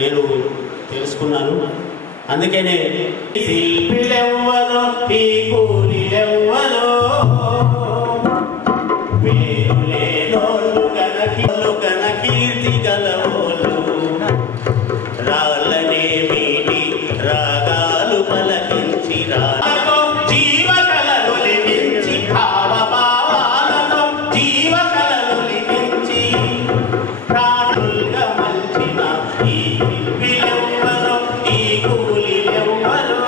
నేను తెలుసుకున్నాను. అందుకనే శిల్పిలెవ్వరో ఈ కూలిలెవ్వరో కన కీర్తి గలవోలు రాళ్ళనే వీటి రాగాలు పలకించి రాళ్ళతో జీవకళలు లిపించి భావభావాలతో జీవకళలు లిపించి ప్రాణులుగా మలిచిన ఈ శిల్పిలెవ్వరో ఈ కూలిలెవ్వరో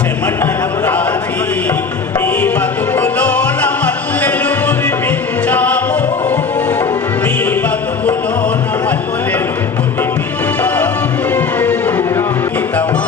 చెమటలు రాసి మీ బతుకులోన మల్లెలు కురిపించాము, మీ బతుకులోన మల్లెలు కురిపించాము. హితమా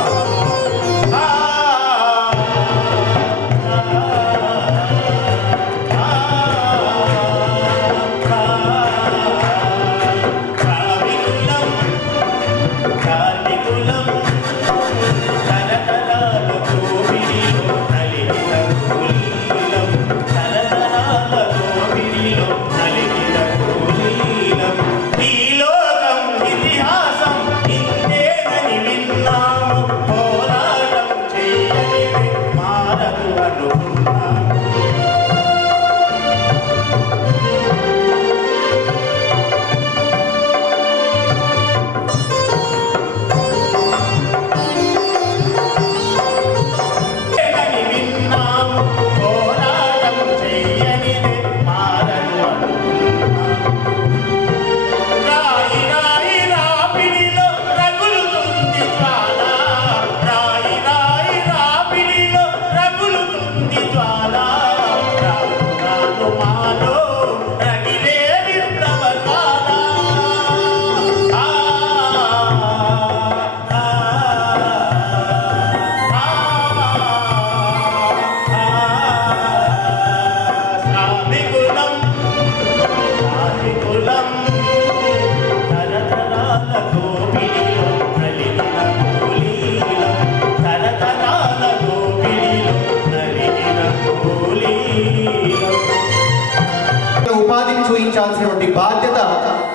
ఉపాధిని చూయించాల్సినటువంటి బాధ్యత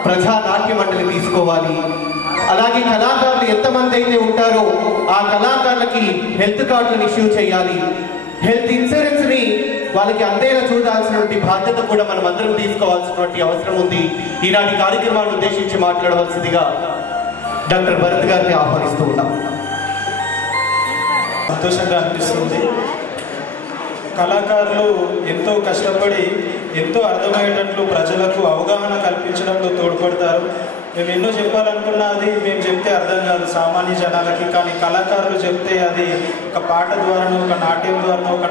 ప్రజానాట్య మండలి తీసుకోవాలి. అలాగే కళాకారులు ఎంతమంది అయితే ఉంటారో ఆ కళాకారులకి హెల్త్ కార్డులను ఇష్యూ చేయాలి. హెల్త్ ఇన్సూరెన్స్ ని వాళ్ళకి అందేలా చూడాల్సినటువంటి బాధ్యత కూడా మనం అందరం తీసుకోవాల్సినటువంటి అవసరం ఉంది. ఈనాటి కార్యక్రమాన్ని ఉద్దేశించి మాట్లాడవలసిందిగా డాక్టర్ భరత్ గారిని ఆహ్వానిస్తూ ఉన్నాం. సంతోషంగా అనిపిస్తుంది. కళాకారులు ఎంతో కష్టపడి ఎంతో అర్థమయ్యేటట్లు ప్రజలకు అవగాహన కల్పించడంలో తోడ్పడతారు. మేము ఎన్నో చెప్పాలనుకున్నా అది మేము చెప్తే అర్థం కాదు సామాన్య జనాలకి. కానీ కళాకారులు చెప్తే అది ఒక పాట ద్వారానో ఒక నాట్యం ద్వారానో ఒక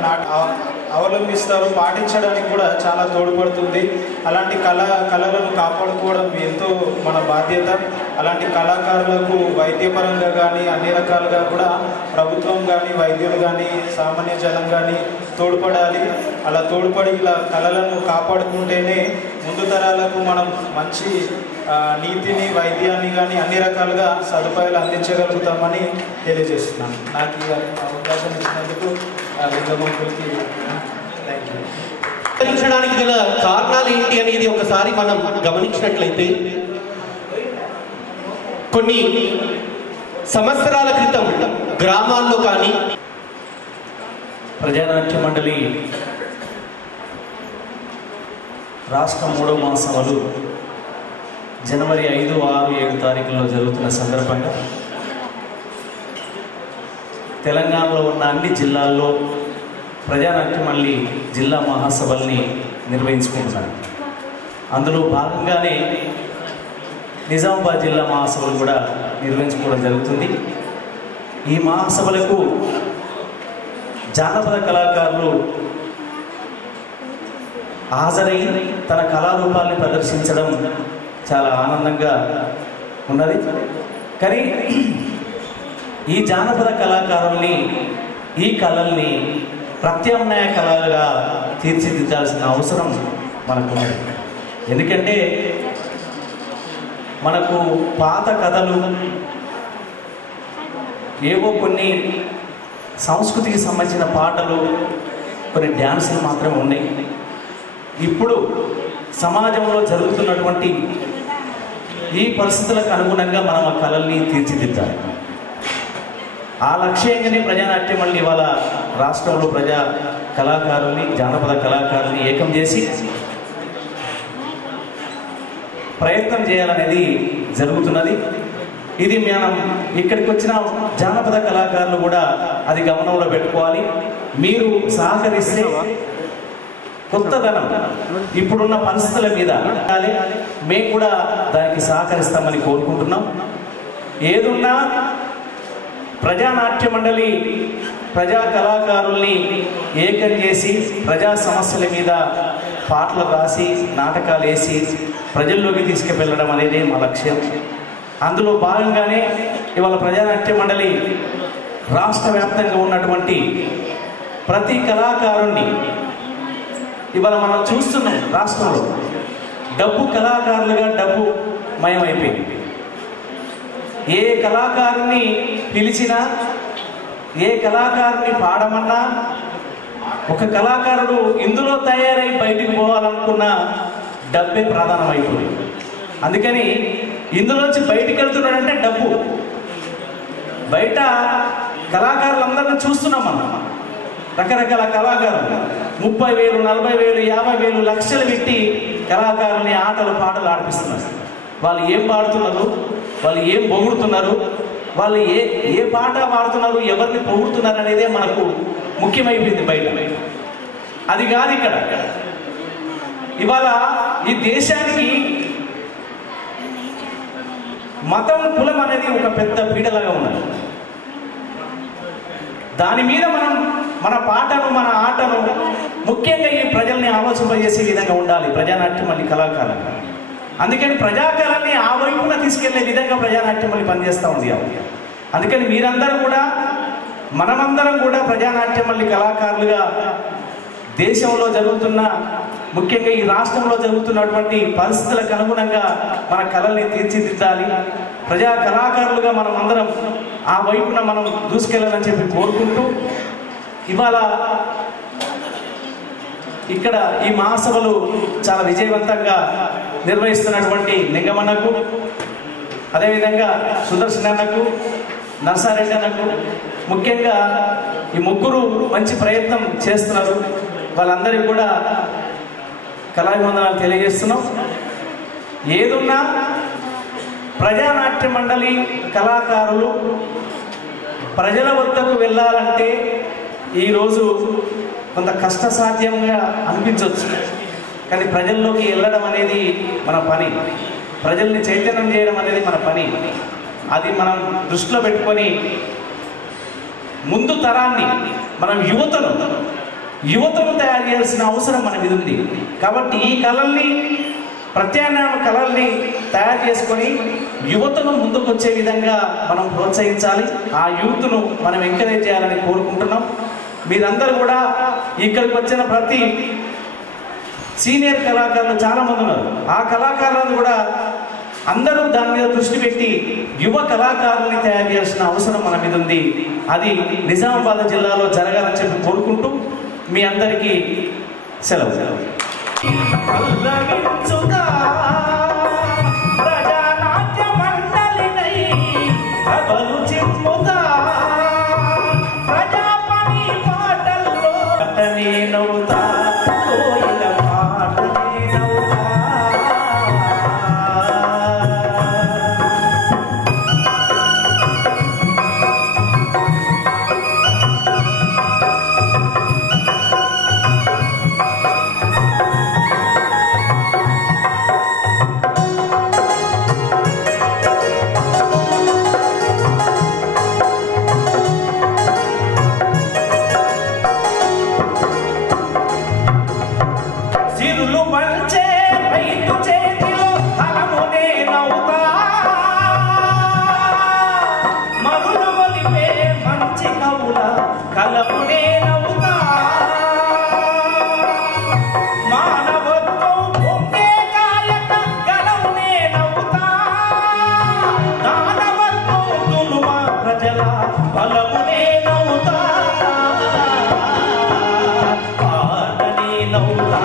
అవలంబిస్తారు, పాటించడానికి కూడా చాలా తోడ్పడుతుంది. అలాంటి కళలను కాపాడుకోవడం ఎంతో మన బాధ్యత. అలాంటి కళాకారులకు వైద్యపరంగా కానీ అన్ని రకాలుగా కూడా ప్రభుత్వం కానీ వైద్యులు కానీ సామాన్య జనం కానీ తోడ్పడాలి. అలా తోడ్పడి ఇలా కళలను కాపాడుకుంటేనే ముందు తరాలకు మనం మంచి నీతిని వైద్యాన్ని కానీ అన్ని రకాలుగా సదుపాయాలు అందించగలుగుతామని తెలియజేస్తున్నాను. నాకు ఈ అవకాశం ఇచ్చినందుకు లింగమంతులకి థ్యాంక్ యూ. భరించడానికి గల కారణాలు ఏంటి అనేది ఒకసారి మనం గమనించినట్లయితే కొన్ని సంవత్సరాల క్రితం గ్రామాల్లో కానీ ప్రజానాట్య మండలి రాష్ట్ర 3వ మహాసభలు జనవరి 5, 6, 7 తారీఖుల్లో జరుగుతున్న సందర్భంగా తెలంగాణలో ఉన్న అన్ని జిల్లాల్లో ప్రజానాట్య మండలి జిల్లా మహాసభల్ని నిర్వహించుకుంటున్నారు. అందులో భాగంగానే నిజామాబాద్ జిల్లా మహాసభలు కూడా నిర్వహించుకోవడం జరుగుతుంది. ఈ మహాసభలకు జానపద కళాకారులు హాజరై తన కళారూపాల్ని ప్రదర్శించడం చాలా ఆనందంగా ఉన్నది. కానీ ఈ జానపద కళాకారుల్ని ఈ కళల్ని ప్రత్యామ్నాయ కళలుగా తీర్చిదిద్దాల్సిన అవసరం మనకు ఉన్నది. ఎందుకంటే మనకు పాత కథలు ఏవో కొన్ని సంస్కృతికి సంబంధించిన పాటలు కొన్ని డ్యాన్సులు మాత్రమే ఉన్నాయి. ఇప్పుడు సమాజంలో జరుగుతున్నటువంటి ఈ పరిస్థితులకు అనుగుణంగా మనం ఆ కళల్ని తీర్చిదిద్దాలి. ఆ లక్ష్యంగానే ప్రజానాట్యం మళ్ళీ ఇవాళ రాష్ట్రంలో ప్రజా కళాకారుల్ని, జానపద కళాకారుల్ని ఏకం చేసి ప్రయత్నం చేయాలనేది జరుగుతున్నది. ఇది మనం ఇక్కడికి వచ్చిన జానపద కళాకారులు కూడా అది గమనంలో పెట్టుకోవాలి. మీరు సహకరిస్తే కొత్తదనం ఇప్పుడున్న పరిస్థితుల మీద మేము కూడా దానికి సహకరిస్తామని కోరుకుంటున్నాం. ఏదున్నా ప్రజానాట్య మండలి ప్రజా కళాకారుల్ని ఏకం చేసి ప్రజా సమస్యల మీద పాటలు రాసి నాటకాలు వేసి ప్రజల్లోకి తీసుకువెళ్ళడం అనేది మా లక్ష్యం. అందులో భాగంగానే ఇవాళ ప్రజానాట్య మండలి రాష్ట్ర వ్యాప్తంగా ఉన్నటువంటి ప్రతి కళాకారుణ్ణి ఇవాళ మనం చూస్తున్నాం. రాష్ట్రంలో డబ్బు కళాకారులుగా డబ్బు మయమైపోయింది. ఏ కళాకారుని పిలిచినా, ఏ కళాకారుని పాడమన్నా, ఒక కళాకారుడు ఇందులో తయారై బయటికి పోవాలనుకున్న డబ్బే ప్రధానమైపోయింది. అందుకని ఇందులోంచి బయటికి వెళ్తున్నాడంటే డబ్బు. బయట కళాకారులందరినీ చూస్తున్నాం మనం. రకరకాల కళాకారులు 30,000, 40,000, 50,000 లక్షలు పెట్టి కళాకారుల్ని ఆటలు పాటలు ఆడిపిస్తున్నారు. వాళ్ళు ఏం పాడుతున్నారు, వాళ్ళు ఏం పొగుడుతున్నారు, వాళ్ళు ఏ పాట పాడుతున్నారు, ఎవరిని పొగుడుతున్నారు అనేదే మనకు ముఖ్యమైపోయింది బయట. అది కాదు ఇక్కడ. ఇవాళ ఈ దేశానికి మతం, కులం అనేది ఒక పెద్ద పీడలాగా ఉన్నది. దాని మీద మనం మన పాటను, మన ఆటను ముఖ్యంగా ఈ ప్రజల్ని ఆలోచింపజేసే విధంగా ఉండాలి ప్రజానాట్యం మళ్ళీ కళాకారులు. అందుకని ప్రజాకళని ఆ వైపున తీసుకెళ్లే విధంగా ప్రజానాట్యం మళ్ళీ పనిచేస్తూ ఉంది. అందుకని మీరందరూ కూడా, మనమందరం కూడా ప్రజానాట్యం మళ్ళీ కళాకారులుగా దేశంలో జరుగుతున్న, ముఖ్యంగా ఈ రాష్ట్రంలో జరుగుతున్నటువంటి పరిస్థితులకు అనుగుణంగా మన కళల్ని తీర్చిదిద్దాలి. ప్రజా కళాకారులుగా మనం అందరం ఆ వైపున మనం దూసుకెళ్ళాలని చెప్పి కోరుకుంటూ, ఇవాళ ఇక్కడ ఈ మహాసభలు చాలా విజయవంతంగా నిర్వహిస్తున్నటువంటి లింగమన్నకు, అదేవిధంగా సుదర్శన్ అన్నకు, నర్సారెడ్డి అన్నకు, ముఖ్యంగా ఈ ముగ్గురు మంచి ప్రయత్నం చేస్తున్నారు. వాళ్ళందరికీ కూడా కళాభివందనాలు తెలియజేస్తున్నాం. ఏదున్నా ప్రజానాట్య మండలి కళాకారులు ప్రజల వద్దకు వెళ్ళాలంటే ఈరోజు కొంత కష్టసాధ్యంగా అనిపించవచ్చు. కానీ ప్రజల్లోకి వెళ్ళడం అనేది మన పని, ప్రజల్ని చైతన్యం చేయడం అనేది మన పని. అది మనం దృష్టిలో పెట్టుకొని ముందు తరాన్ని, మనం యువతను తయారు చేయాల్సిన అవసరం మన మీద ఉంది. కాబట్టి ఈ కళల్ని, ప్రత్యామ్నాయ కళల్ని తయారు చేసుకొని యువతను ముందుకు వచ్చే విధంగా మనం ప్రోత్సహించాలి. ఆ యూత్ను మనం ఎంకరేజ్ చేయాలని కోరుకుంటున్నాం. మీరందరూ కూడా ఇక్కడికి వచ్చిన ప్రతి సీనియర్ కళాకారులు చాలా మంది ఉన్నారు. ఆ కళాకారులను కూడా అందరూ దాని మీద దృష్టి పెట్టి యువ కళాకారుల్ని తయారు చేయాల్సిన అవసరం మన మీద ఉంది. అది నిజామాబాద్ జిల్లాలో జరగాలని చెప్పి కోరుకుంటూ మీ అందరికీ సెలవు. ప్రజానాట్య మండలినై కబలు చిమ్ముగా ప్రజా పని పాటల్లో నేనవుతా, కోయిల పాట నేనవుతా. నవ్వుతా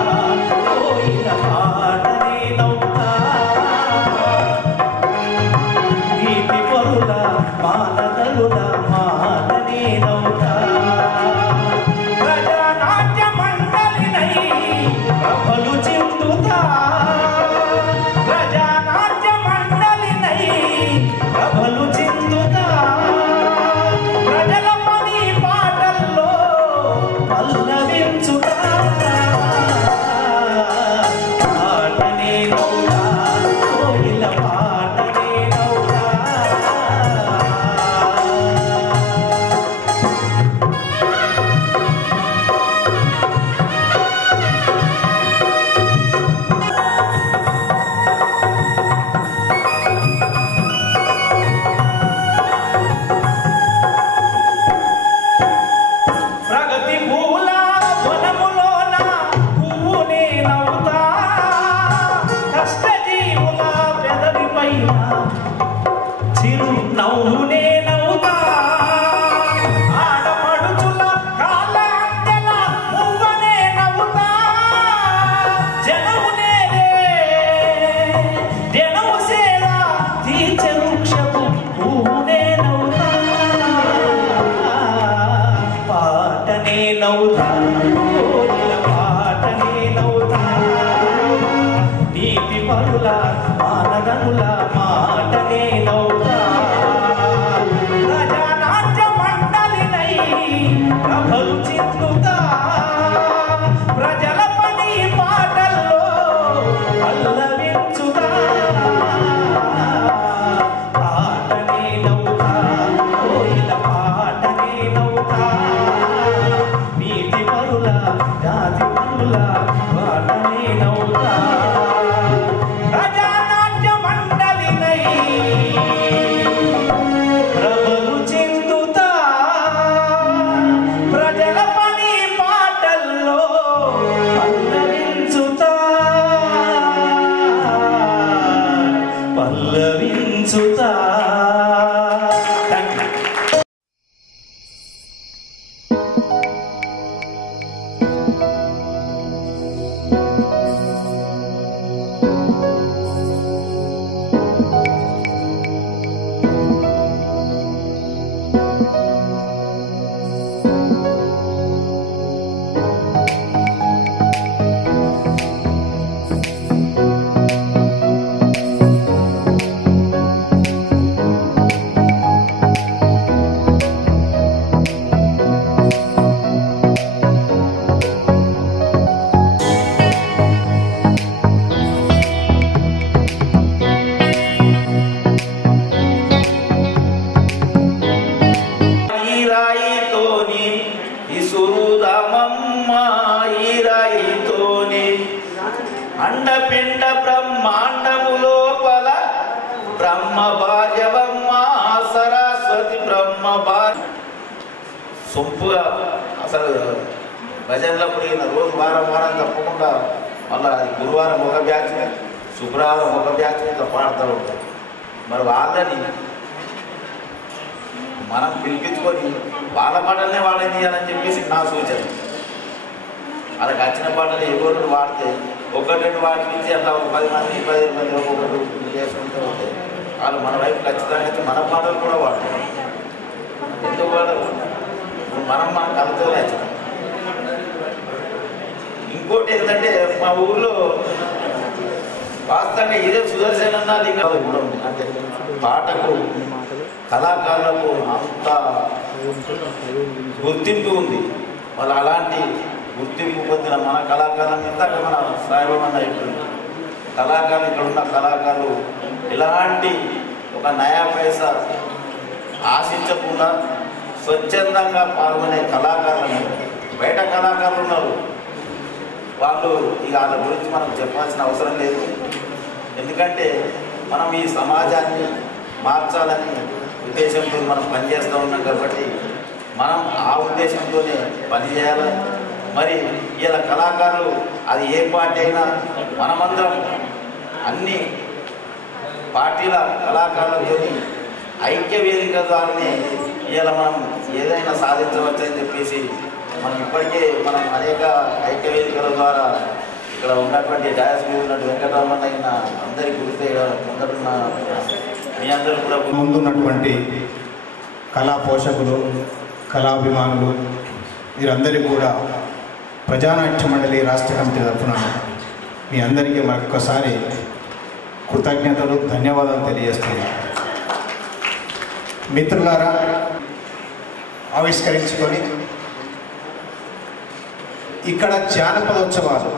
పైన చిరు నవ్వునే నవ్వుతా ఆడపడుచుల కాళ్ళ మువ్వనే నవ్వుతా జనమునే జనము సేవ తీర్చే వృక్షపు పువ్వునే నవ్వుతా పాటనే నవ్వుతా పాటనే నవ్వుతా నీతి పరుల మానగనుల మాటనే నవ్వుతా ప్రజానాట్య మండలినై ప్రభలు చిందుతా ప్రజల పని పాటల్లో పల్లవించుతా పాటనే నవ్వుతా కోయిల పాటనే నవ్వుతా నీతి పరుల జాతి పరుల పాటనే నవ్వుతా ప్రజానాట్య మండలినై ప్రభలు చిందుతా ప్రజల పని పాటల్లో పల్లవించుతా పల్లవించుతా. అండపిండ బ్రహ్మాండము లోపల బ్రహ్మ భార్యవమ్మ సరస్వతి బ్రహ్మ భార్య సొంపుగా అసలు భజనలప్పుడు ఈయన రోజు వారం తప్పకుండా మళ్ళీ గురువారం ఒక బ్యాచ్ శుక్రవారం ఒక బ్యాచ్ మీద పాడుతూ ఉంటారు. మరి వాళ్ళని మనం పిలిపించుకొని వాళ్ళ పాటలనే వాళ్ళని తీయాలని చెప్పేసి నా సూచన. వాళ్ళకి వచ్చిన పాటలు ఎవరు వాడితే ఒకటి రెండు వాటి నుంచి అట్లా ఒక 10 మంది 15 మంది ఒక్కొక్కటి చేసుకుంటూ ఉంటే వాళ్ళు మన వైపు ఖచ్చితంగా మన పాటలు కూడా వాడతారు. ఎందుకు వాడరు? మనం కలుతో నచ్చాం. ఇంకోటి ఏంటంటే మా ఊర్లో వాస్తవంగా ఇదే సుదర్శన లింగం కూడా ఉంది. అంటే పాటకు కళాకారులకు అంత గుర్తింపు ఉంది. వాళ్ళు అలాంటి గుర్తింపు పొందిన మన కళాకారుల మీద మన సాయిబాబా అయిపోయింది. కళాకారులు ఇక్కడ ఉన్న కళాకారులు ఎలాంటి ఒక నయా పైసా ఆశించకుండా స్వచ్ఛందంగా పాల్గొనే కళాకారులు బయట కళాకారులు ఉన్నారు. వాళ్ళు ఇక వాళ్ళ గురించి మనం చెప్పాల్సిన అవసరం లేదు. ఎందుకంటే మనం ఈ సమాజాన్ని మార్చాలని ఉద్దేశంతో మనం పనిచేస్తూ ఉన్నాం కాబట్టి మనం ఆ ఉద్దేశంతోనే పనిచేయాలి. మరి ఇలా కళాకారులు అది ఏ పార్టీ అయినా మనమందరం అన్ని పార్టీల కళాకారులతో ఐక్య వేదిక ద్వారానే ఇలా మనం ఏదైనా సాధించవచ్చని చెప్పేసి మనం ఇప్పటికే మనం అనేక ఐక్య వేదికల ద్వారా ఇక్కడ ఉన్నటువంటి డయాస్ మీద ఉన్నటువంటి వెంకటరమణ అయిన అందరి గురితే ముందరున్న మీ అందరూ కూడా ముందున్నటువంటి కళా పోషకులు కళాభిమానులు వీరందరికీ కూడా ప్రజానాట్య మండలి రాష్ట్ర కమిటీ తరఫున మీ అందరికీ మరొకసారి కృతజ్ఞతలు ధన్యవాదాలు తెలియజేస్తున్నాను. మిత్రులారా, ఆవిష్కరించుకొని ఇక్కడ జానపదోత్సవాలు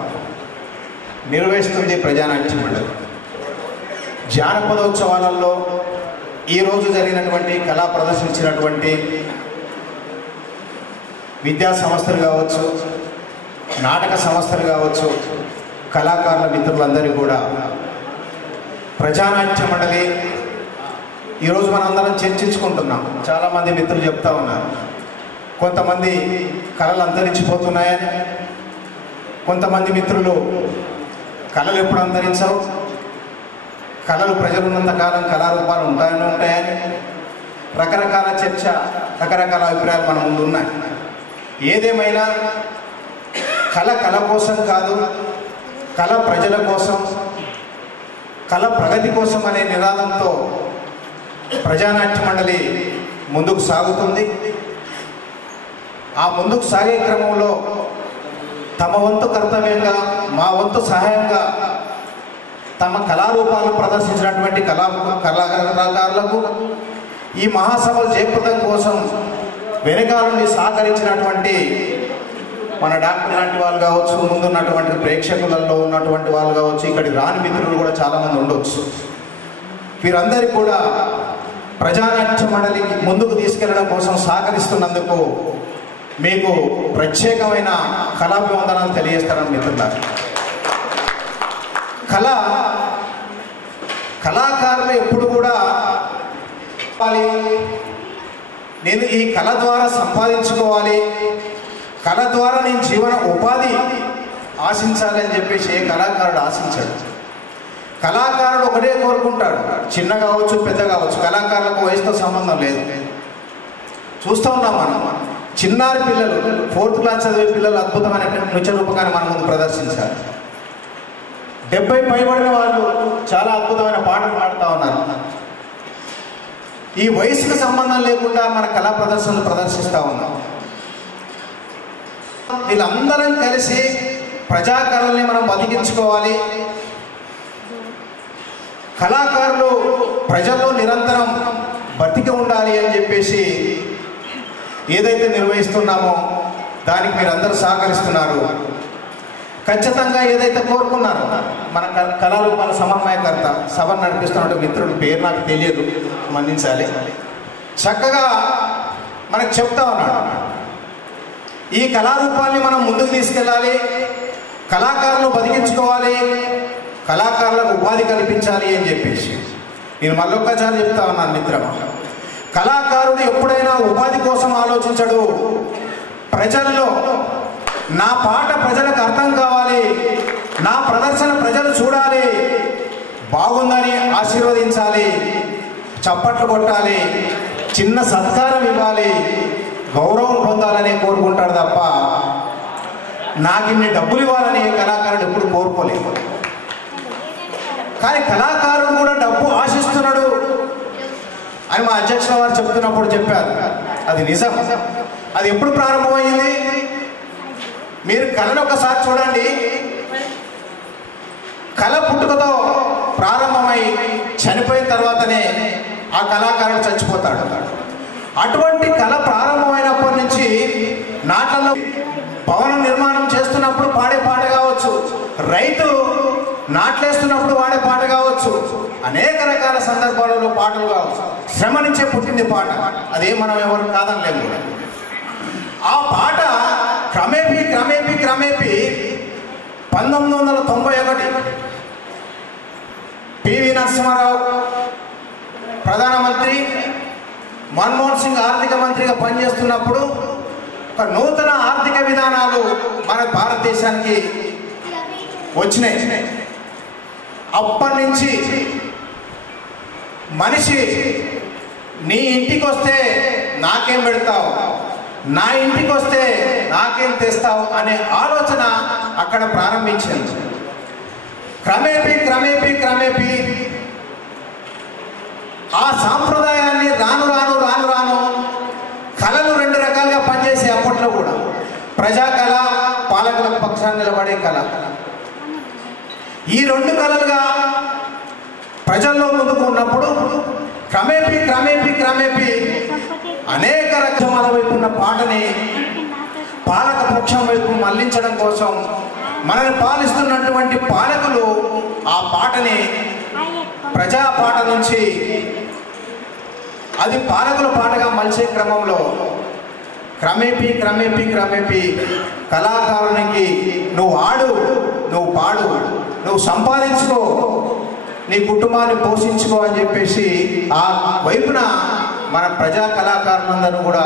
నిర్వహిస్తుంది ప్రజానాట్య మండలి. జానపదోత్సవాలలో ఈరోజు జరిగినటువంటి కళా ప్రదర్శించినటువంటి విద్యా సంస్థలు కావచ్చు, నాటక సంస్థలు కావచ్చు, కళాకారుల మిత్రులందరూ కూడా ప్రజానాట్య మండలి ఈరోజు మనందరం చర్చించుకుంటున్నాం. చాలామంది మిత్రులు చెప్తా ఉన్నారు, కొంతమంది కళలు అంతరించిపోతున్నాయని, కొంతమంది మిత్రులు కళలు ఎప్పుడు అంతరించవు, కళలు ప్రజలున్నంత కాలం కళారూపాలు ఉంటాయని రకరకాల చర్చ, రకరకాల అభిప్రాయాలు మన ముందు ఉన్నాయి. ఏదేమైనా కళ కోసం కాదు, కళ ప్రజల కోసం, కళ ప్రగతి కోసం అనే నినాదంతో ప్రజానాట్య మండలి ముందుకు సాగుతుంది. ఆ ముందుకు సాగే క్రమంలో తమ వంతు కర్తవ్యంగా, మా వంతు సహాయంగా తమ కళారూపాలను ప్రదర్శించినటువంటి కళాకారులకు, ఈ మహాసభలు జయప్రదం కోసం వెనకాల నుండి సహకరించినటువంటి మన డాక్టర్ లాంటి వాళ్ళు కావచ్చు, ముందున్నటువంటి ప్రేక్షకులలో ఉన్నటువంటి వాళ్ళు కావచ్చు, ఇక్కడికి రాని మిత్రులు కూడా చాలామంది ఉండవచ్చు. వీరందరికీ కూడా ప్రజానాట్య మండలికి ముందుకు తీసుకెళ్లడం కోసం సహకరిస్తున్నందుకు మీకు ప్రత్యేకమైన కళాభివందనాలు తెలియజేస్తానని మిత్రులారా. కళాకారులు ఎప్పుడు కూడా నేను ఈ కళ ద్వారా సంపాదించుకోవాలి, కళ ద్వారా నేను జీవన ఉపాధి ఆశించాలి అని చెప్పేసి ఏ కళాకారుడు ఆశించాడు. కళాకారుడు ఒకటే కోరుకుంటాడు, చిన్న కావచ్చు పెద్ద కావచ్చు, కళాకారులకు వయసుతో సంబంధం లేదు. చూస్తూ ఉన్నాం మనం, చిన్నారి పిల్లలు 4th క్లాస్ చదివే పిల్లలు అద్భుతమైన నృత్య రూపకాన్ని మన ముందు ప్రదర్శించారు. 70 పైబడిన వాళ్ళు చాలా అద్భుతమైన పాటలు పాడుతూ ఉన్నారు. ఈ వయసుకు సంబంధం లేకుండా మన కళా ప్రదర్శనలు ప్రదర్శిస్తూ ఉన్నాం. వీళ్ళందరం కలిసి ప్రజాకళల్ని మనం బతికించుకోవాలి. కళాకారులు ప్రజల్లో నిరంతరం బతికి ఉండాలి అని చెప్పేసి ఏదైతే నిర్వహిస్తున్నామో దానికి మీరందరూ సహకరిస్తున్నారు. ఖచ్చితంగా ఏదైతే కోరుకున్నారో మన కళారూపాల సమన్వయకర్త సభను నడిపిస్తున్న మిత్రుడి పేరు నాకు తెలియదు, మన్నించాలి, చక్కగా మనకు చెప్తా ఉన్నాడు. ఈ కళారూపాన్ని మనం ముందుకు తీసుకెళ్ళాలి, కళాకారులను బతికించుకోవాలి, కళాకారులకు ఉపాధి కల్పించాలి అని చెప్పేసి నేను మళ్ళొక్కసారి చెప్తా ఉన్నాను మిత్రమా. కళాకారుడు ఎప్పుడైనా ఉపాధి కోసం ఆలోచించడు. ప్రజల్లో నా పాట ప్రజలకు అర్థం కావాలి, నా ప్రదర్శన ప్రజలు చూడాలి, బాగుందని ఆశీర్వదించాలి, చప్పట్లు కొట్టాలి, చిన్న సత్కారం ఇవ్వాలి, గౌరవం పొందాలని కోరుకుంటాడు తప్ప నాకు ఇన్ని డబ్బులు ఇవ్వాలని కళాకారుడు ఎప్పుడు కోరుకోలేదు. కానీ కళాకారుడు కూడా డబ్బు ఆశిస్తున్నాడు అని మా అధ్యక్షుల వారు చెప్తున్నప్పుడు చెప్పారు. అది నిజం. అది ఎప్పుడు ప్రారంభమైంది? మీరు కళను ఒకసారి చూడండి. కళ పుట్టుకతో ప్రారంభమై చనిపోయిన తర్వాతనే ఆ కళాకారుడు చచ్చిపోతాడు. అటువంటి కళ ప్రారంభమైనప్పటి నుంచి నాట్లలో భవనం నిర్మాణం చేస్తున్నప్పుడు పాడే పాట కావచ్చు, రైతు నాట్లేస్తున్నప్పుడు వాడే పాట కావచ్చు, అనేక రకాల సందర్భాలలో పాటలు కావచ్చు. శ్రమ నుంచే పుట్టింది పాట, అదే మనం ఎవరు కాదనలేము. ఆ పాట క్రమేపీ 1991 పివి నరసింహారావు ప్రధానమంత్రి, మన్మోహన్ సింగ్ ఆర్థిక మంత్రిగా పనిచేస్తున్నప్పుడు ఒక నూతన ఆర్థిక విధానాలు మన భారతదేశానికి వచ్చినాయి. అప్పటి నుంచి మనిషి నీ ఇంటికి వస్తే నాకేం పెడతావు, నా ఇంటికి వస్తే నాకేం తెస్తావు అనే ఆలోచన అక్కడ ప్రారంభించింది. క్రమేపీ ఆ సాంప్రదాయాన్ని రాను కళలు 2 రకాలుగా పనిచేసే అప్పట్లో కూడా ప్రజాకళ, పాలకుల పక్షాన్ని నిలబడే కళ. ఈ 2 కళలుగా ప్రజల్లో ముందుకు ఉన్నప్పుడు క్రమేపీ అనేక రకాల వైపు ఉన్న పాటని పాలక పక్షం వైపు మళ్లించడం కోసం మనల్ని పాలిస్తున్నటువంటి పాలకులు ఆ పాటని ప్రజా పాట నుంచి అది పాలకుల పాటగా మలిచే క్రమంలో క్రమేపీ కళాకారునికి నువ్వు ఆడు, నువ్వు పాడు, నువ్వు సంపాదించుకో, నీ కుటుంబాన్ని పోషించుకో అని చెప్పేసి ఆ వైపున మన ప్రజా కళాకారులందరూ కూడా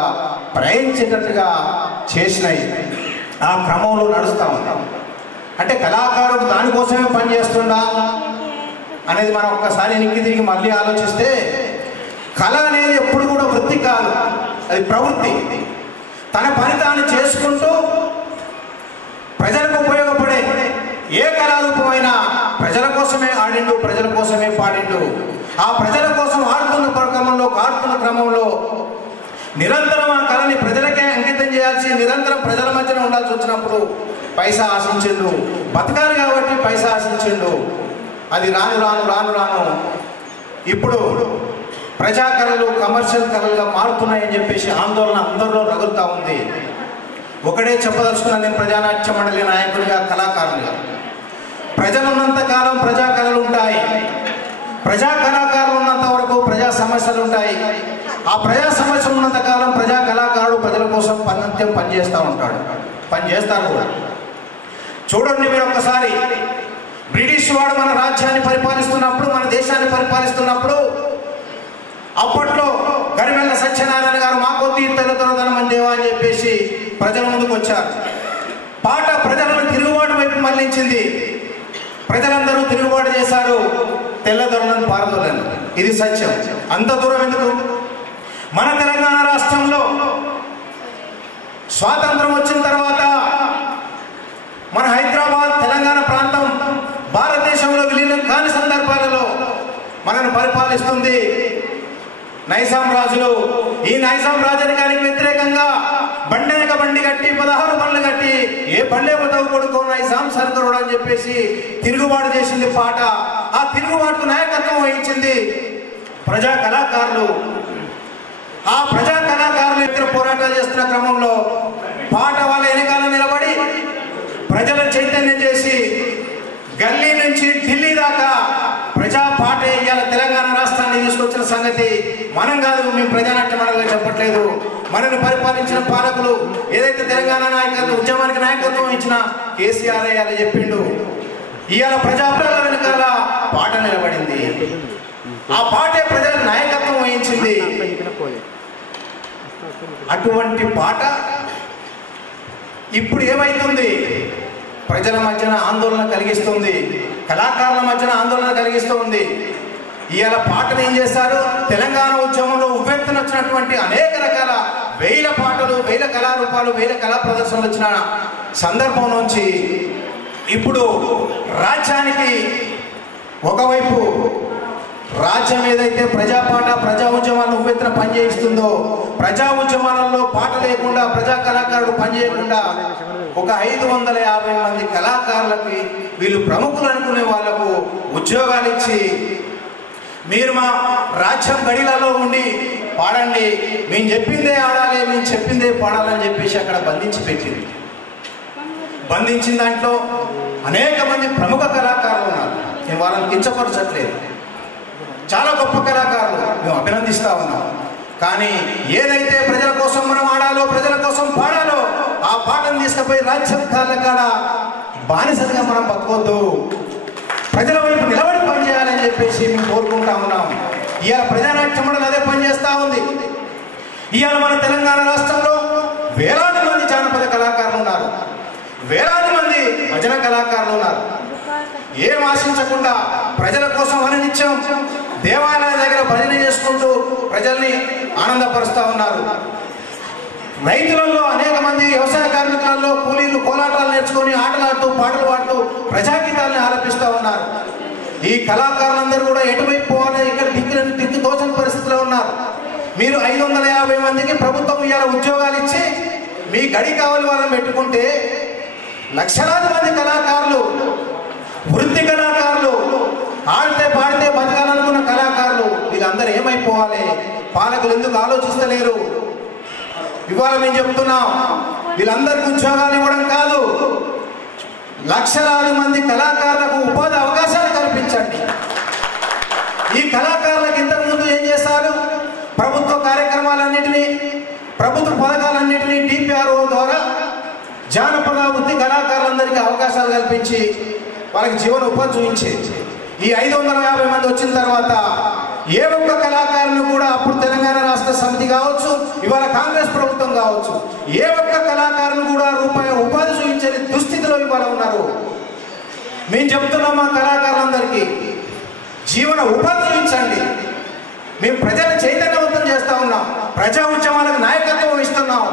ప్రయాణించేటట్టుగా చేసినాయి. ఆ క్రమంలో నడుస్తూ ఉంటాం. అంటే కళాకారుడు దానికోసమే పనిచేస్తుందా అనేది మనం ఒక్కసారి వెనక్కి తిరిగి మళ్ళీ ఆలోచిస్తే కళ అనేది ఎప్పుడు కూడా వృత్తి కాదు, అది ప్రవృత్తి. తన పని తాను చేసుకుంటూ ప్రజలకు ఉపయోగపడే ఏ కళారూపమైనా ప్రజల కోసమే ఆడిండు, ప్రజల కోసమే పాడిండు. ఆ ప్రజల కోసం ఆడుతున్న క్రమంలో నిరంతరం ఆ కళని ప్రజలకే అంకితం చేయాల్సి, నిరంతరం ప్రజల మధ్యన ఉండాల్సి వచ్చినప్పుడు పైసా ఆశించిండు. బతకాలి కాబట్టి పైసా ఆశించిండు. అది రాను ఇప్పుడు ప్రజా కళలు కమర్షియల్ కళలుగా మారుతున్నాయని చెప్పేసి ఆందోళన అందరిలో రగులుతూ ఉంది. ఒకటే చెప్పదలుచుకున్నాను నేను ప్రజానాట్య మండలి నాయకుడిగా, కళాకారులుగా. ప్రజలున్నంత కాలం ప్రజా కళలు ఉంటాయి. ప్రజా కళాకారులు ఉన్నంత వరకు ప్రజా సమస్యలు ఉంటాయి. ఆ ప్రజా సమస్యలు ఉన్నంత కాలం ప్రజా కళాకారుడు ప్రజల కోసం నిత్యం పనిచేస్తారు కూడా. చూడండి మీరు ఒక్కసారి, బ్రిటిష్ వాడు మన రాజ్యాన్ని పరిపాలిస్తున్నప్పుడు, మన దేశాన్ని పరిపాలిస్తున్నప్పుడు అప్పట్లో గరిమెల్ల సత్యనారాయణ గారు మాకో తీర్థనం దేవా అని చెప్పేసి ప్రజల ముందుకు వచ్చారు. పాట ప్రజలను తిరుగుబాటు వైపు మళ్లించింది. ప్రజలందరూ తిరుగుబాటు చేశారు, తెల్లదొరలను పారదోలను. ఇది సత్యం. అంత దూరం ఎందుకు? మన తెలంగాణ రాష్ట్రంలో స్వాతంత్రం వచ్చిన తర్వాత మన హైదరాబాద్ తెలంగాణ ప్రాంతం భారతదేశంలో విలీనం కాని సందర్భాలలో మనను పరిపాలిస్తుంది నైజాం రాజులు. ఈ నైజాం రాజరికానికి వ్యతిరేకంగా బండేక బండి కట్టి 16 బండ్లు కట్టి ఏ బండే బతవు కొడుకో నైజాం సర్కరుడు అని చెప్పేసి తిరుగుబాటు చేసింది పాట. ఆ తిరుగుబాటుకు నాయకత్వం వహించింది ప్రజా కళాకారులు. ఆ ప్రజా కళాకారులు ఇతర పోరాటాలు చేస్తున్న క్రమంలో పాట వాళ్ళ వెనకాల నిలబడి ప్రజలను చైతన్యం చేసి గల్లీ నుంచి ఢిల్లీ దాకా ప్రజా పాట ఇవాళ తెలంగాణ రాష్ట్రాన్ని తీసుకొచ్చిన సంగతి మనం కాదు, మేము ప్రజానాట్య మండలిగా చెప్పట్లేదు. మనల్ని పరిపాలించిన పాలకులు ఏదైతే తెలంగాణ ఉద్యమానికి నాయకత్వం ఇచ్చిన కేసీఆర్ అయ్యాలని చెప్పిండు. ఇవాళ ప్రజాపాలన వెనకాల పాట నిలబడింది. ఆ పాటే ప్రజలకు నాయకత్వం వహించింది. అటువంటి పాట ఇప్పుడు ఏమైతుంది? ప్రజల మధ్యన ఆందోళన కలిగిస్తుంది, కళాకారుల మధ్యన ఆందోళన కలిగిస్తుంది. ఇవాళ పాటలు ఏం చేస్తారు? తెలంగాణ ఉద్యమంలో ఉవ్వెత్తున వచ్చినటువంటి అనేక రకాల వేల పాటలు, వేల కళారూపాలు, వేల కళా ప్రదర్శనలు వచ్చిన సందర్భం నుంచి ఇప్పుడు రాజ్యానికి ఒకవైపు రాజ్యం ఏదైతే ప్రజాపాట, ప్రజా ఉద్యమాలను ఉవ్వెత్తున పనిచేయిస్తుందో, ప్రజా ఉద్యమాలలో పాట లేకుండా, ప్రజా కళాకారుడు పనిచేయకుండా ఒక 550 మంది కళాకారులకి, వీళ్ళు ప్రముఖులు అనుకునే వాళ్లకు ఉద్యోగాలు ఇచ్చి, మీరు మా రాజ్యం గడిలలో ఉండి పాడండి, మేము చెప్పిందే ఆడాలి, మేము చెప్పిందే పాడాలని చెప్పేసి అక్కడ బంధించి పెట్టింది. బంధించిన దాంట్లో అనేక మంది ప్రముఖ కళాకారులు ఉన్నారు. నేను వాళ్ళని కించపరచట్లేదు, చాలా గొప్ప కళాకారులు, మేము అభినందిస్తా ఉన్నాం. కానీ ఏదైతే ప్రజల కోసం మనం ఆడాలో, ప్రజల కోసం పాడాలో, ఆ పాటను తీసుకుపోయి రాజ్యం కాళ్ళ కాడ బానిసలుగా మనం బతకొద్దు, ప్రజల వైపు నిలబడి పనిచేయాలని చెప్పేసి మేము కోరుకుంటా ఉన్నాం. ఇవాళ ప్రజానాట్య మండలి అదే పనిచేస్తూ ఉంది. ఇవాళ మన తెలంగాణ రాష్ట్రంలో వేలాది మంది జానపద కళాకారులు ఉన్నారు, వేలాది మంది భజన కళాకారులు ఉన్నారు. ఏం ఆశించకుండా ప్రజల కోసం అనునిత్యం దేవాలయాల దగ్గర భజన చేసుకుంటూ ప్రజల్ని ఆనందపరుస్తూ ఉన్నారు. రైతులలో అనేక మంది, వ్యవసాయ కార్మికులలో కూలీలు కోలాటాలు నేర్చుకుని ఆటలాడుతూ పాటలు పాడుతూ ప్రజాగీతాలను ఆలపిస్తూ ఉన్నారు. ఈ కళాకారులందరూ కూడా ఎటువైపు పోవాలి, ఇక్కడ దిక్కు తోచని పరిస్థితిలో ఉన్నారు. మీరు 550 మందికి ప్రభుత్వం ఇవాళ ఉద్యోగాలు ఇచ్చి మీ గడి కావాలి వాళ్ళని పెట్టుకుంటే, లక్షలాది మంది కళాకారులు, వృత్తి కళాకారులు, ఆడితే పాడితే బతకాలనుకున్న కళాకారులు, వీళ్ళందరూ ఏమైపోవాలి? పాలకులు ఎందుకు ఆలోచిస్తలేరు? ఇవాళ మేము చెప్తున్నాం, వీళ్ళందరికీ ఉద్యోగాలు ఇవ్వడం కాదు, లక్షలాది మంది కళాకారులకు ఉపాధి అవకాశాలు కల్పించండి. ఈ కళాకారులకు ఇంతకుముందు ఏం చేశారు? ప్రభుత్వ కార్యక్రమాలన్నింటినీ, ప్రభుత్వ పథకాలన్నింటినీ డిపిఆర్ఓ ద్వారా జానపద వృత్తి కళాకారులందరికీ అవకాశాలు కల్పించి వాళ్ళకి జీవన ఉపాధి చూపించేది. ఈ 550 మంది వచ్చిన తర్వాత ఏ ఒక్క కళాకారుని కూడా, అప్పుడు తెలంగాణ రాష్ట్ర సమితి కావచ్చు, ఇవాళ కాంగ్రెస్ ప్రభుత్వం కావచ్చు, ఏ ఒక్క కళాకారుని కూడా రూపాయి ఉపాధి చూపించే దుస్థితిలో ఇవాళ ఉన్నారు. మేము చెప్తున్నాం మా కళాకారులందరికీ, జీవన ఉపాధి చూపించండి. మేము ప్రజలను చైతన్యవంతం చేస్తా ఉన్నాం, ప్రజా ఉద్యమాలకు నాయకత్వం ఇస్తున్నాం.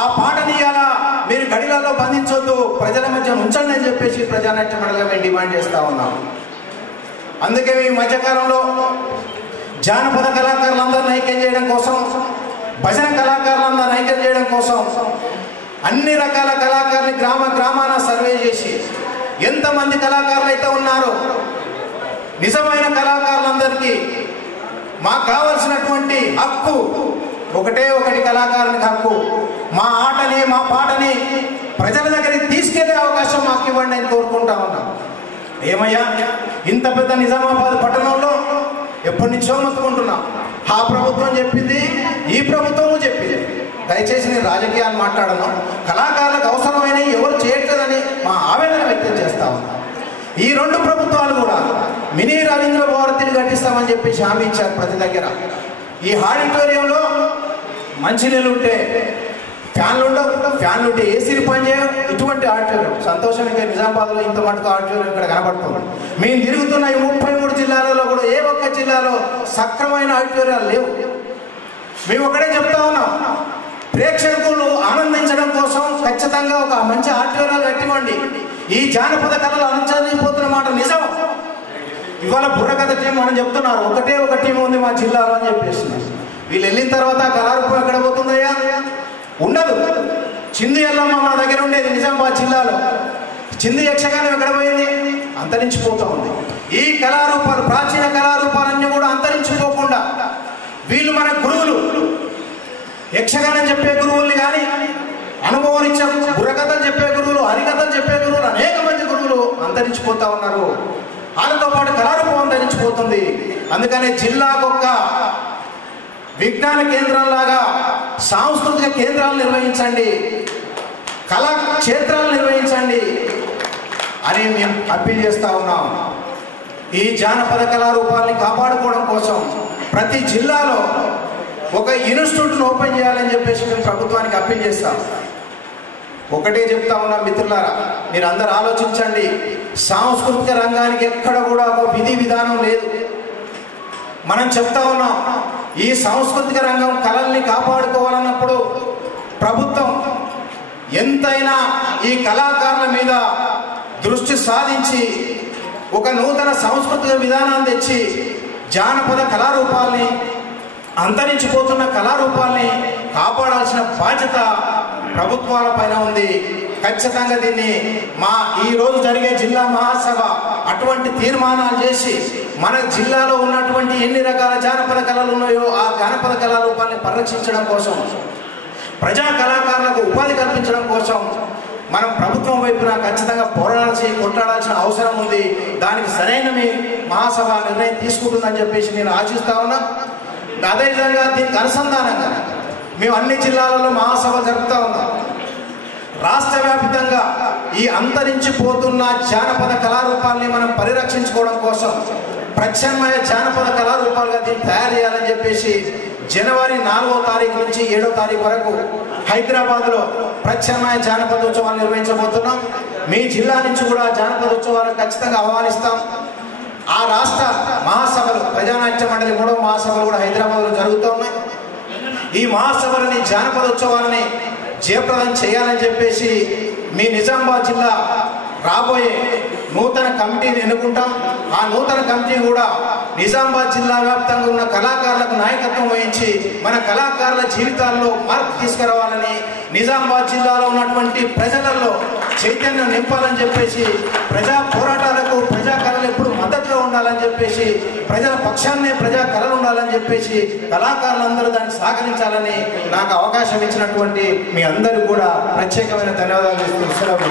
ఆ పాటని ఇలా మీరు గడిలలో బంధించొద్దు, ప్రజల మధ్య ఉంచండి అని చెప్పేసి ప్రజానాట్య మండలిగా మేము డిమాండ్ చేస్తూ ఉన్నాం. అందుకే ఈ మధ్యకాలంలో జానపద కళాకారులందరినీ ఐక్యం చేయడం కోసం, భజన కళాకారులందరినీ ఐక్యం చేయడం కోసం అన్ని రకాల కళాకారుని గ్రామాన సర్వే చేసి ఎంతమంది కళాకారులు అయితే ఉన్నారో నిజమైన కళాకారులందరికీ మాకు కావలసినటువంటి హక్కు ఒకటే ఒకటి, కళాకారునికి హక్కు. మా ఆటని మా పాటని ప్రజల దగ్గరికి తీసుకెళ్లే అవకాశం మాకు ఇవ్వండి అని కోరుకుంటా ఉన్నాం. ఏమయ్యా, ఇంత పెద్ద నిజామాబాద్ పట్టణంలో ఎప్పటి నుంచో మొత్తుకుంటున్నాం. ఆ ప్రభుత్వం చెప్పింది, ఈ ప్రభుత్వము చెప్పింది. దయచేసి నేను రాజకీయాలు మాట్లాడను, కళాకారులకు అవసరమైన ఎవరు చేయట్లేదని మా ఆవేదన వ్యక్తం చేస్తా ఉన్నాం. ఈ రెండు ప్రభుత్వాలు కూడా మినీ రవీంద్ర భారతిని కట్టిస్తామని చెప్పి హామీ ఇచ్చారు ప్రతి దగ్గర. ఈ ఆడిటోరియంలో మంచినీళ్ళు ఉంటే ఫ్యాన్లు ఉండవు, ఫ్యాన్లు ఉంటే ఏసీలు పనిచేయవు. ఇటువంటి ఆడిటోరియం సంతోషం. ఇంకా నిజామాబాద్లో ఇంత మటుకు ఆడిటోరియం ఇక్కడ కనబడుతుంది. మేము తిరుగుతున్న ఈ 33 జిల్లాలలో కూడా ఏ ఒక్క జిల్లాలో సక్రమైన ఆడిటోరియాలు లేవు. మేము ఒకటే చెప్తా ఉన్నాం, ప్రేక్షకులు ఆనందించడం కోసం ఖచ్చితంగా ఒక మంచి ఆడిటోరియాలు కట్టివ్వండి. ఈ జానపద కళలు అనుచరిపోతున్న మాట నిజం. ఇవాళ బుర్రకథ టీం మనం చెప్తున్నారు, ఒకటే ఒక టీం ఉంది మా జిల్లాలో అని చెప్పేసి. వీళ్ళు వెళ్ళిన తర్వాత కళారూపం ఎక్కడ పోతుందయ్యా? ఉండదు. చిందు ఎల్లమ్మ మన దగ్గర ఉండేది నిజామాబాద్ జిల్లాలో. చిందు యక్షగానం ఎక్కడ పోయింది? అంతరించిపోతూ ఉంది. ఈ కళారూపాలు, ప్రాచీన కళారూపాలన్నీ కూడా అంతరించిపోకుండా వీళ్ళు మన గురువులు, యక్షగానం చెప్పే గురువుల్ని కానీ, అనుభవం ఇచ్చే బుర్రకథలు చెప్పే గురువులు, హరికథలు చెప్పే గురువులు, అనేక మంది గురువులు అంతరించిపోతా ఉన్నారు. వాళ్ళతో పాటు కళారూపం అంతరించిపోతుంది. అందుకని జిల్లాకొక్క విజ్ఞాన కేంద్రంలాగా సాంస్కృతిక కేంద్రాలు నిర్వహించండి, కళా క్షేత్రాలు నిర్వహించండి అని మేము అప్పీల్ చేస్తా ఉన్నాం. ఈ జానపద కళారూపాలని కాపాడుకోవడం కోసం ప్రతి జిల్లాలో ఒక ఇన్స్టిట్యూట్ను ఓపెన్ చేయాలని చెప్పేసి మేము ప్రభుత్వానికి అప్పీల్ చేస్తాం. ఒకటే చెప్తా ఉన్నా మిత్రులారా, మీరు అందరు ఆలోచించండి. సాంస్కృతిక రంగానికి ఎక్కడ కూడా ఒక విధి విధానం లేదు. మనం చెప్తా ఉన్నాం, ఈ సాంస్కృతిక రంగం కళల్ని కాపాడుకోవాలన్నప్పుడు ప్రభుత్వం ఎంతైనా ఈ కళాకారుల మీద దృష్టి సాధించి ఒక నూతన సాంస్కృతిక విధానాన్ని తెచ్చి జానపద కళారూపాల్ని, అంతరించిపోతున్న కళారూపాల్ని కాపాడాల్సిన బాధ్యత ప్రభుత్వాల పైన ఉంది. ఖచ్చితంగా దీన్ని ఈ రోజు జరిగే జిల్లా మహాసభ అటువంటి తీర్మానాలు చేసి మన జిల్లాలో ఉన్నటువంటి ఎన్ని రకాల జానపద కళలు ఉన్నాయో ఆ జానపద కళారూపాల్ని పరిరక్షించడం కోసం, ప్రజా కళాకారులకు ఉపాధి కల్పించడం కోసం మనం ప్రభుత్వం వైపున ఖచ్చితంగా కొట్లాడాల్సిన అవసరం ఉంది. దానికి సరైన మీ మహాసభ నిర్ణయం తీసుకుంటుందని చెప్పేసి నేను ఆశిస్తా ఉన్నా. అదేవిధంగా దీనికి అనుసంధానంగా మేము అన్ని జిల్లాలలో మహాసభ జరుపుతా ఉన్నాం. రాష్ట్ర వ్యాప్తంగా ఈ అంతరించిపోతున్న జానపద కళారూపాల్ని మనం పరిరక్షించుకోవడం కోసం ప్రత్యామ్నాయ జానపద కళారూపాలుగా దీన్ని తయారు చేయాలని చెప్పేసి జనవరి 4వ తారీఖు నుంచి 7వ తారీఖు వరకు హైదరాబాద్లో ప్రత్యామ్నాయ జానపద ఉత్సవాలు నిర్వహించబోతున్నాం. మీ జిల్లా నుంచి కూడా జానపద ఉత్సవాలను ఖచ్చితంగా ఆహ్వానిస్తాం. ఆ రాష్ట్ర మహాసభలు, ప్రజానాట్య మండలి 3వ మహాసభలు కూడా హైదరాబాద్లో జరుగుతూ ఉన్నాయి. ఈ మహాసభలని, జానపద ఉత్సవాలని జయప్రదం చేయాలని చెప్పేసి మీ నిజామాబాద్ జిల్లా రాబోయే నూతన కమిటీని ఎన్నుకుంటాం. ఆ నూతన కమిటీ కూడా నిజామాబాద్ జిల్లా వ్యాప్తంగా ఉన్న కళాకారులకు నాయకత్వం వహించి మన కళాకారుల జీవితాల్లో మార్పు తీసుకురావాలని, నిజామాబాద్ జిల్లాలో ఉన్నటువంటి ప్రజలలో చైతన్యం నింపాలని చెప్పేసి, ప్రజా పోరాటాలకు ప్రజా కళలు ఎప్పుడు మద్దతుగా ఉండాలని చెప్పేసి, ప్రజల పక్షాన్నే ప్రజా కళలు ఉండాలని చెప్పేసి కళాకారులందరూ దానికి సహకరించాలని నాకు అవకాశం ఇచ్చినటువంటి మీ అందరూ కూడా ప్రత్యేకమైన ధన్యవాదాలు ఇస్తున్నాను.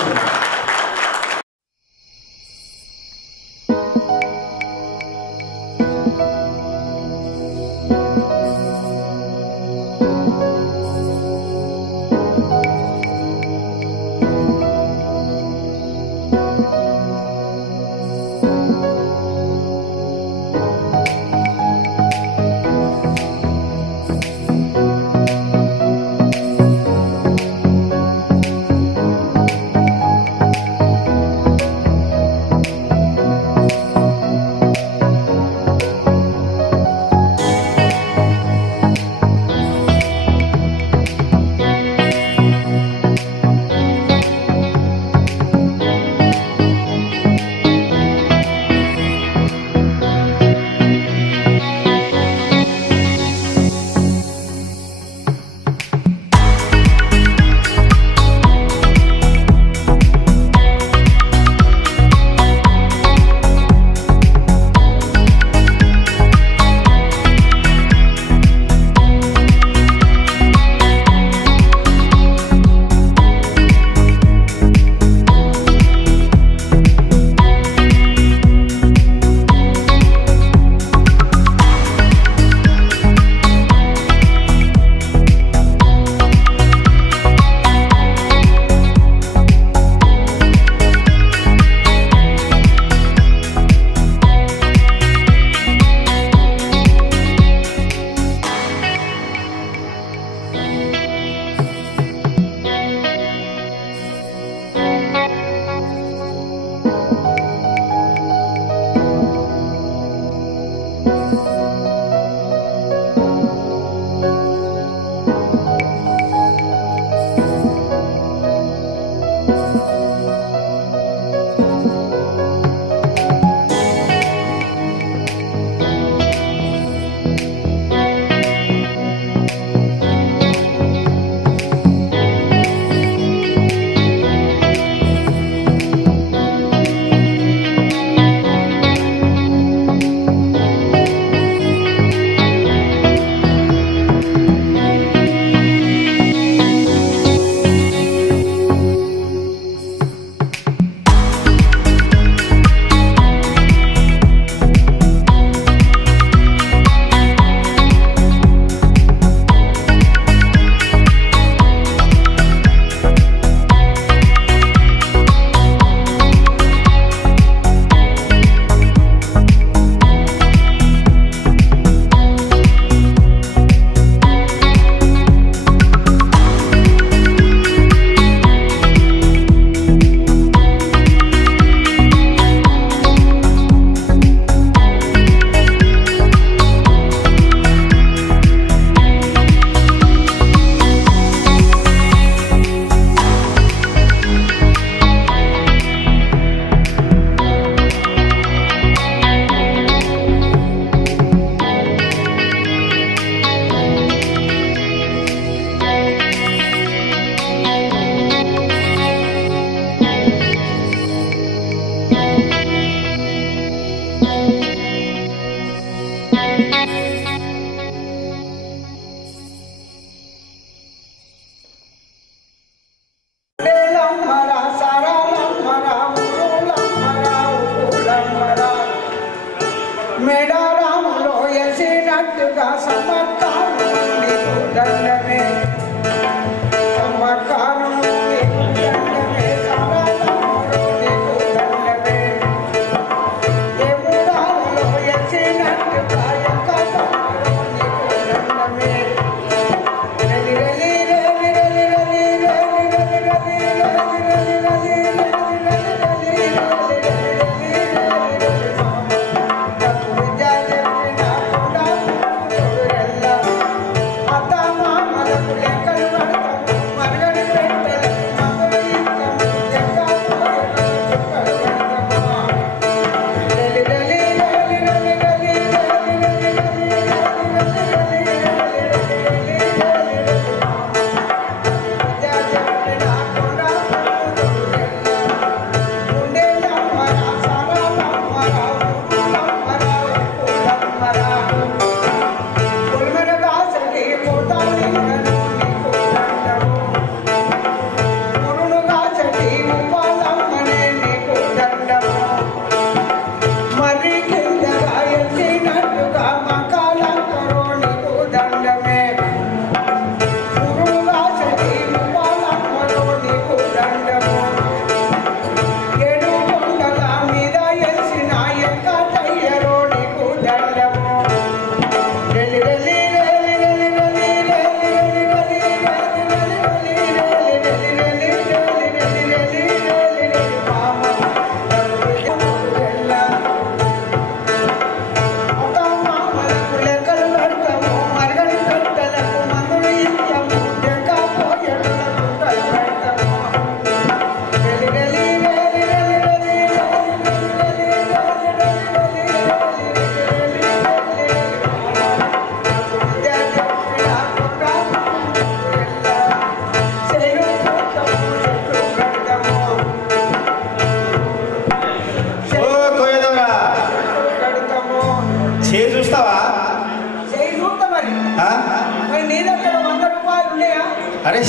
మరి నీ దగ్గర 100 రూపాయలు ఉన్నాయా? అరే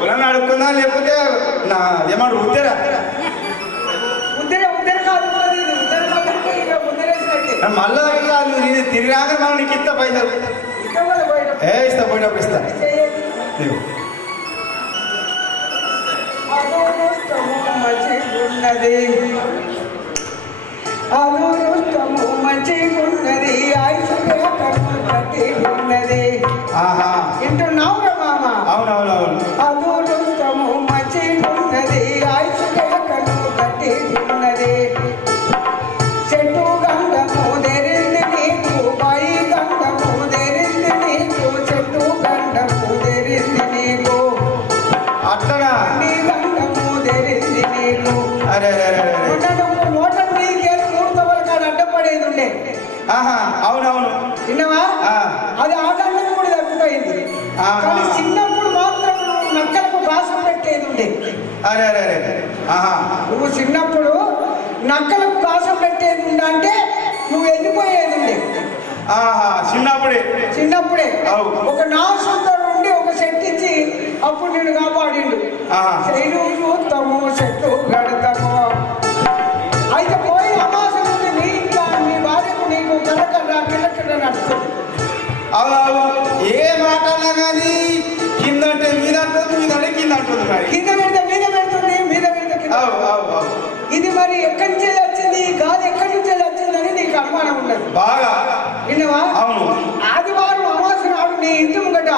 పొలం అడుక్కుందా లేకపోతే నా ఏమన్నా ఉద్దరా ఉద్దర కాదు ఉద్దర మాత్రమే ఇక ఉద్దరేసినట్టే. మళ్ళా నేను తిరిగి రాక మనం నీకు ఇస్తా పైసలు. ఇస్తా పోయినప్పుడు ఇస్తా. అదృష్టము మంచిగున్నది ఆయుష్గా కట్టి ఉన్నది. వింటున్నావురా మామ? అవునవునవును. అదృష్టము మంచిగున్నది ఆయుష్గా కట్టి ఉన్నది. చెట్టు గంధము తెరింది నీకు పై గంధము తెరింది నీకు చెట్టు గంధము తెరింది నీకు అట్లనా నీ గంధము తెరింది నీకు. అరే మోటార్ మీదకి 3 తవల కాడ అడ్డపడేది ఉండే. అవునవును విన్నావా? అది ఆటంలో కూడా తప్పిపోయింది. కానీ చిన్నప్పుడు మాత్రం నక్కలకు కాసం పెట్టేది ఉండే. అరే నువ్వు చిన్నప్పుడు నక్కలకు కాసం పెట్టేది ఉండే అంటే నువ్వు వెళ్ళిపోయేది ఉండే. చిన్నప్పుడే ఒక నాశంతో నుండి ఒక చెట్టు ఇచ్చి అప్పుడు నేను కాపాడిండు. చెడు చూస్తాము చెట్టు గడతాము. అయితే పోయి అమాసం నుండి నీ ఇంట్లో మీ భార్యకు నీకు కర్రకర్ర కిలకర్ర నడుస్తుంది. ఏ మాట అన్నా కానీ కింద అంటే మీద అంటుంది, మీద అంటే కింద అంటుంది. కింద పెడితే మీద పెడుతుంది, మీద పెడితే కింద. ఇది మరి ఎక్కడి నుంచి వచ్చింది, గాలి ఎక్కడి నుంచి వచ్చిందని నీకు అనుమానం ఉన్నది బాగా. విన్నావా? అవును. ఆదివారం అమాస నాడు నీ ఇంటి ముంగట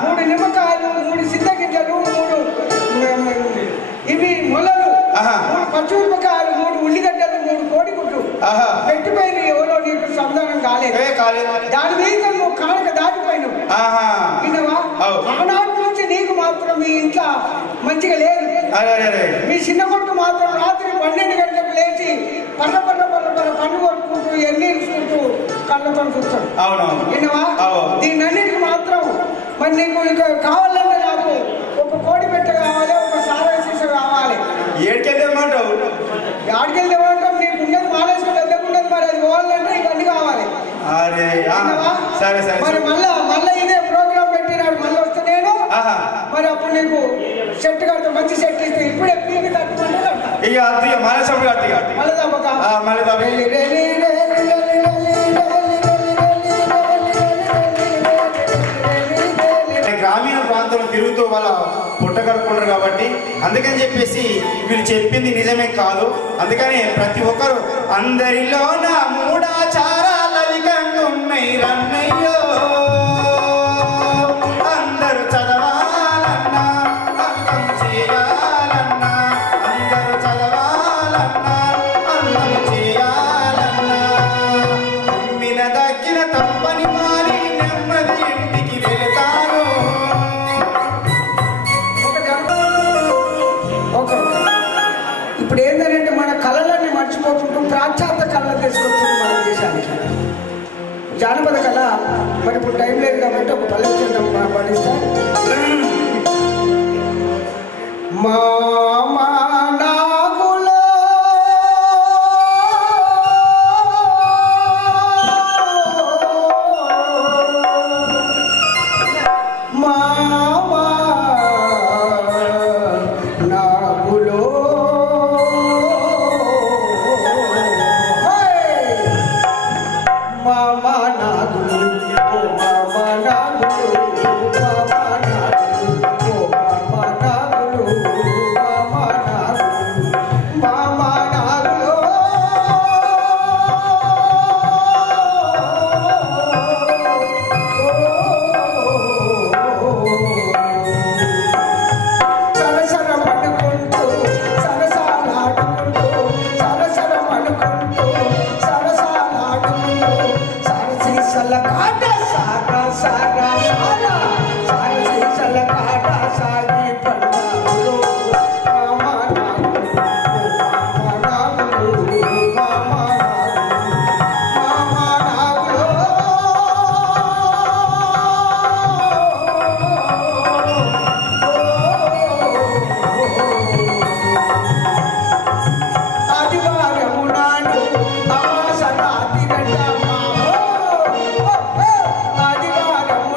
3 నిమ్మకాయలు, 3 సింతగింజలు, 3 ఇవి మొలలు, 3 పచ్చిమిరపకాయలు, 3 ఉల్లిగడ్డలు, 3 కోడిగుడ్లు పెట్టిపోయిన ఎవరో నీకు సంధానం కాలేదు. దాని మీద నువ్వు కానక దాటిపోయినావు. విన్నావా? ఆనాటి నుంచి నీకు మాత్రం మీ ఇంట్లో మంచిగా లేదు. మీ చిన్న కొట్టు మాత్రం రాత్రి 12 గంటలకు లేచి పర్ర పండు కొట్టుకుంటూ ఎన్నీరు చూస్తూ కళ్ళతో చూస్తాడు. విన్నావా? దీన్నన్నిటికి మాత్రం మరి నీకు ఇక కావాలంటే నాకు ఒక కోడి పెట్ట కావాలి, ఒక సారాయి సీస కావాలి. ఏడికెళ్తావు? ఆడికెళ్తామంటాం. నీకు ఉన్నది మాలేసుకు పెద్దకున్నది, మరి అది పోవాలంటే ఇవన్నీ కావాలి. మరి మళ్ళా ఇదే ప్రోగ్రామ్ పెట్టినాడు. మళ్ళీ వస్తే నేను మరి అప్పుడు నీకు సెట్ కడతా, మంచి సెట్ ఇస్తే ఇప్పుడే పీకి కట్టుకుంటే మళ్ళీ తప్పక గ్రామీణ ప్రాంతంలో తిరుగుతూ వాళ్ళ పుట్టగడుకుంటారు కాబట్టి అందుకని చెప్పేసి వీళ్ళు చెప్పింది నిజమే కాదు. అందుకని ప్రతి ఒక్కరు అందరిలో నా మూఢాచారాలు అధికంగున్నాయి రన్నయ్యో. అందరూ చదవాలన్నా, అర్థం చేయాలన్నా, అందరూ చదవాలన్నా, అర్థం చేయాలన్నా, మిన దక్కిన తప్పని మారి నెమ్మది ఇంటికి వెళ్తాను. ఇప్పుడు ఏంటంటే మన కళలన్నీ మర్చిపోతుంటూ పాశ్చాత్య కళలు తీసుకొచ్చింది మన దేశానికి. జానపద కళ మరి ఇప్పుడు టైం లేదు కాబట్టి ఒక పల్లె చిన్న పాటిస్తా. మామా నాగులో మామా నాగులో మామా నాగులు ఓ మామా నాగులు మామా నాగులు ఓ మామా నాగులు మామా నాగులు మామా నాగులు సరసర పడుకుంటూ సరసాలాడుకుంటూ సరసర పడుకుంటూ సరసాలాడుకుంటూ సరసీసల కాట సారా సారా సారా సరసీసల కాట సాగి పడ్డాడు మామా నాగులు మామా నాగులు మామా నాగులు ఆదివారము నాడు అమాస రాతి గంట మామో ఆదివారము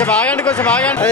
కొంచెం ఆగండి